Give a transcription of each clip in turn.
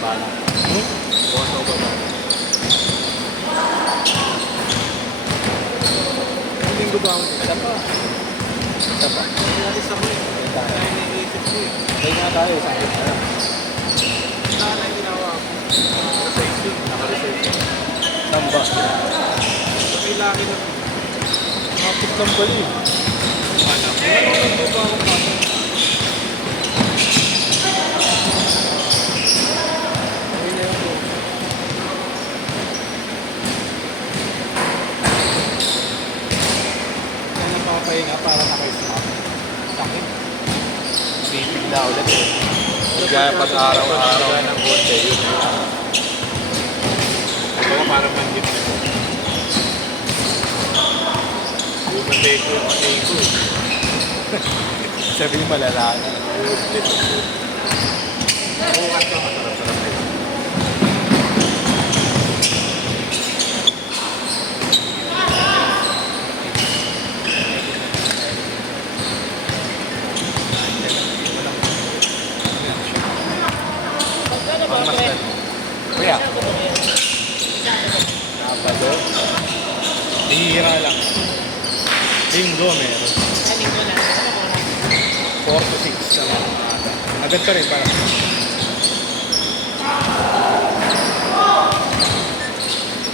baba lang. Bukas sa baba. Linggo ba ako? Isa pa. Isa pa. Nalis ako eh. Kaya iniisip ko eh. Kaya nga tayo, isang game na lang. Saan na yung ginawa ko? Naka-reserve yun. Naka-reserve yun. Namba. So may laki na. Kapit lang pala yun. Alam mo. Ano ba akong pasok? Ayun na yun. Kaya napapahinga para naka-stop. Sakit. Bibigla ulit eh. Kaya pag araw-araw ng konti, yun. Kaya parang mandip na ko. Yung matay ko. Sabi malala na. Bukas ka masarap-sarap eh. Pangmasdan. Kuya. Sabado. Bihira lang. Linggo meron. 4 to 6 naman. Agad pa rin parang.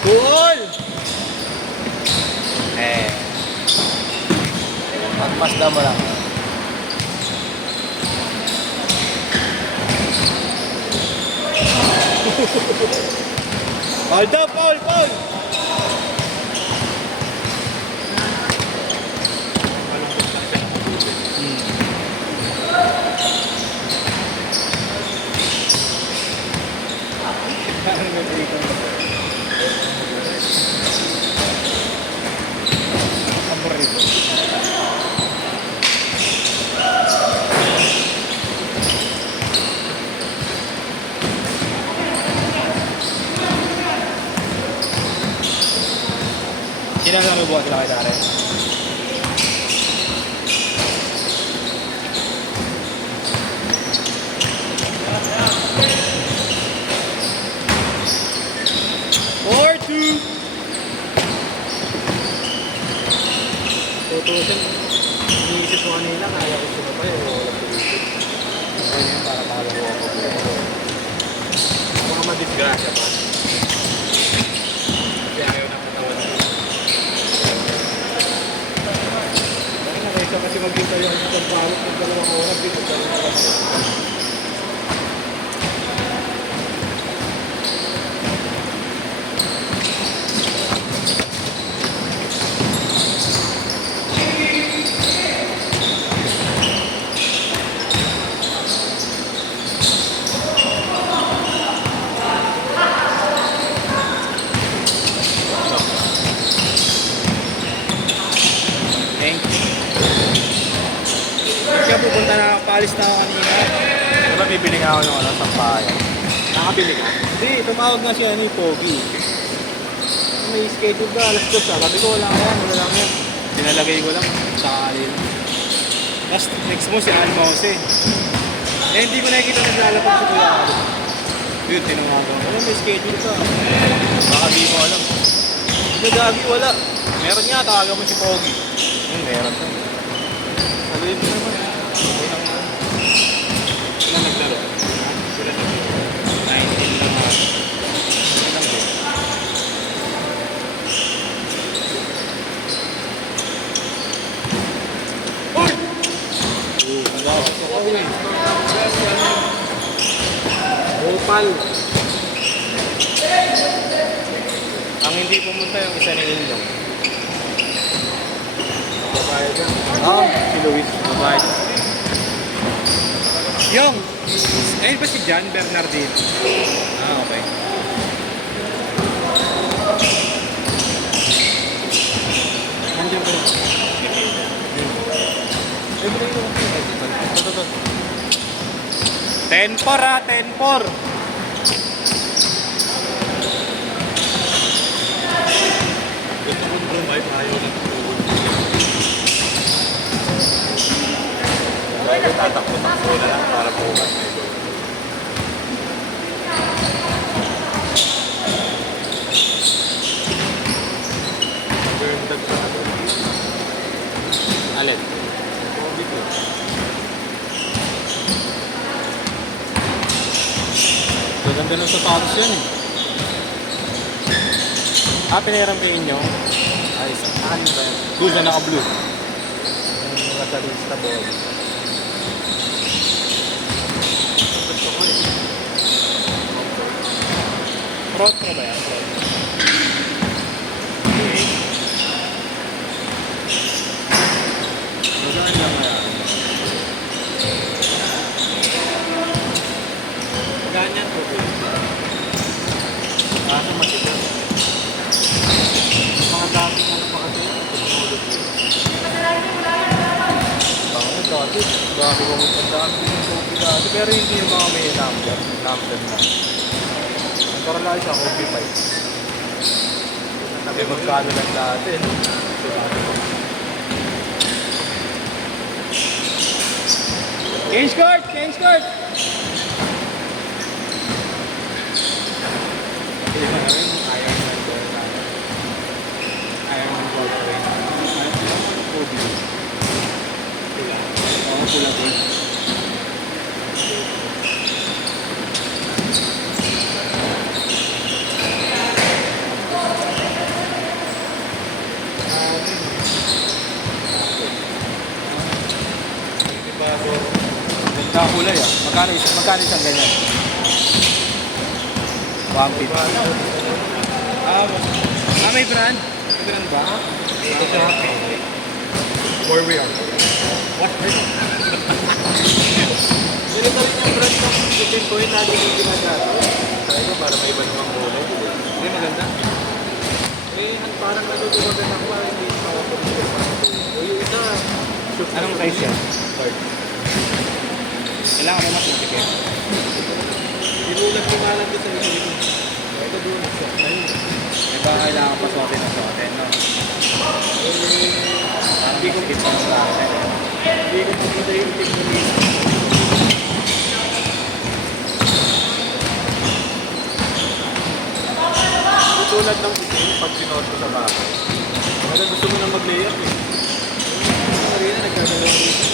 Goal! Pagmasdan mo lang. Hold up, Paul! Parang may break on. Aburrido. Sino na may buhat sila kay Darren? Tutusin. Iniisip ko kanina, kaya ko sumabay o walang tulisip. Kaya yun para makaluwa ko po. Baka madisgrasya pa. Kasi ayaw na katawan na. Dahil nakaisa kasi maghintay yung pagpawag ng 2 oras dito. Kaya pupunta na, paalis na ako kanina. Diba bibili nga ako ng sampayan? Nakabili ka? Hindi, tumawag nga siya ni Pogi. May schedule ba? Alas 2 ah. Sabi ko wala lang yan. Pinalagay ko lang sa kanila. Last next mo si Almose. Eh hindi ko nakikita naglalapag sa Kuya Ali. Yun, tinawagan ko. May schedule ka. Baka di mo alam. Hindi gagi, wala. Meron nga, tawagan mo si Pogi. Meron ka. Sabihin mo naman. Okay lang naman. Sila naglaro. Sila naglaro. 19 lang nga. Okay lang din. Uy! Nagawag ako eh. Opal. Ang hindi pumunta yung isa ni Indong. Babae ka. Si Luis. Babae. Yung! Ayun ba si John Bernardino? Okay. Nandiyan ko. Ito. 10-4 ha, 10-4. Gusto kong drive, ayaw na tulog. Tatakbo-takbo na lang para bukas. Gaganda ng sapatos yan eh. Pinahiram kayo inyo? Ayos. Ano ba yan? Doon na naka-blue. Yung natalista boy. Gusto ko eh. Pro ba yan? Pro. Masaan lang yan? Ganyan po. Kaso matigas. Mga dami na pa kasi. Tumulog yun. Dati ko ang dami yung coffee dati. Pero hindi yung mga may number. Number na. Para lang siya, coffee pipe. Sabi magkano lang dati. Change court! Change court! Hindi ba namin ayaw ng goal namin? Ayaw ng goal na rin. Ayaw ng coffee. Pula. Oo, pula din. Ganda ang kulay ah. Magkano isang ganyan? 150. May brand? May brand ba? Ito siya. Where we are. What brand? Ganito rin yung brand ng itin ko yung lagi yung ginagawa. Sabi ko para may iba namang kulay. Hindi maganda. Parang natutuwagan ako parang hindi pa ako yung isa. Anong size yan? Large. Kailangan mo mas matikip. Dinulat ko nga lang doon sa isa ito. Ito doon siya. Ayun. Diba kailangan pa suotin ng suotin, no? Parang hindi ko skip sa mga klase. Hindi ko pupunta yung technology. Tulad ng itin pag sinuot ko sa bahay. Kaya gusto mo na mag-layer eh. Marina, nagkagalaw ko ito.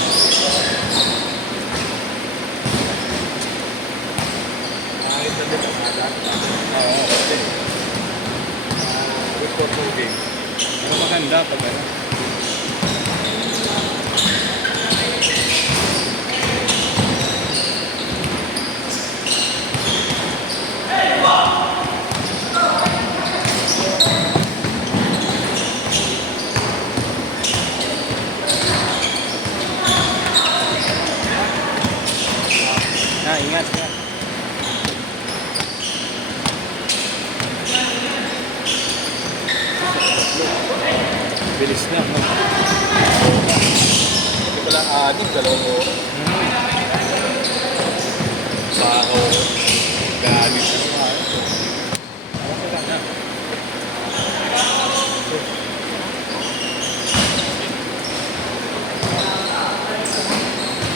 Kahit na din ang alat. Oo, kasi. Good for moving. Pero maganda pag ano. Ingat ka. Bilis na, no? Hindi pala anim, dalawang oras. Baho. Gamit na naman. Okay lang na.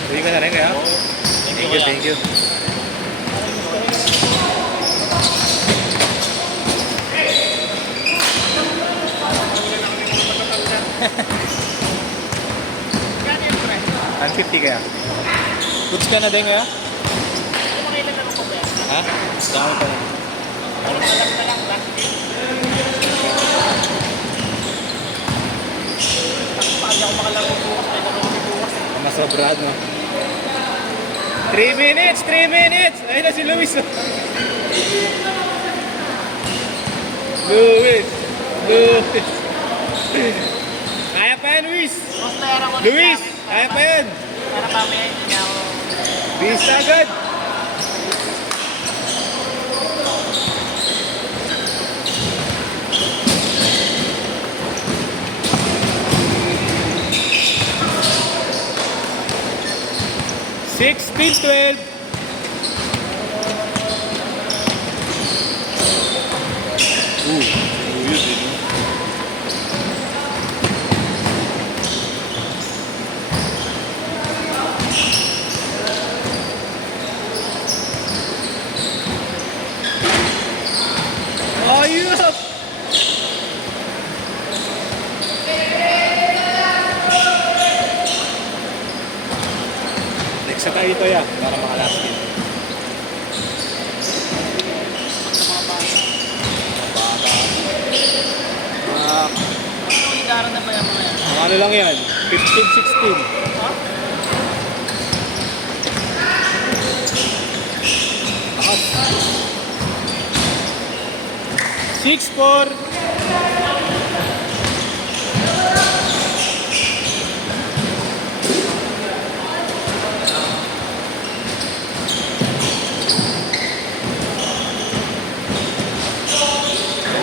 Hindi ka na rin kaya? Thank you, thank you. Ang 50 kaya? Goods ka na din kaya? Ha? Dami pa rin. Masobrad, no? 3 minutes! 3 minutes! Ayun na si Luis. Luis! Luis! Kaya pa yan, Luis! Luis! Kaya pa yan! Para mamaya hindi niya ako... Bis agad! Sixteen, 12. Yun din. Ayos! Next na tayo ito ya, para makalala. Ano lang yan? 15-16. Takas. 6-4.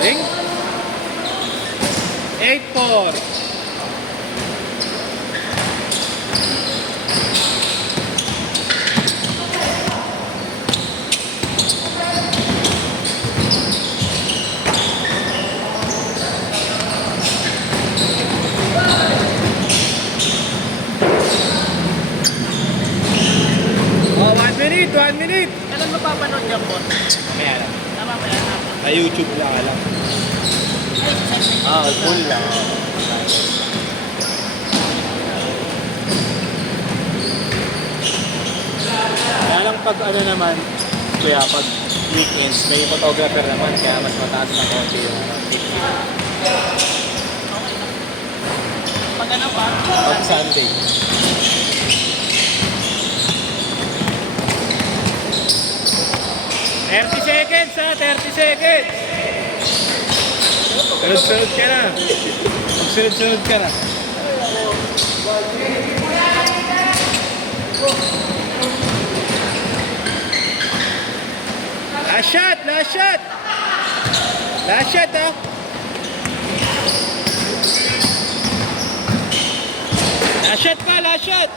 Galing. 8-4. Oh, 1 minute. Kailan mapapanood yung bot? Mamaya lang. Tama ba yan? Sa YouTube lang alam. Ay, sa site. Full lang. Kaya lang pag ano naman, kuya, pag weekends, may photographer naman, kaya mas mataas na konti yung ticket. Pag ano pa? Pag Sunday. $30 ha, 30 seconds. Sunod-sunod ka na. Magsunod-sunod ka na. Last shot, last shot. Last shot ha. Last shot pa, last shot.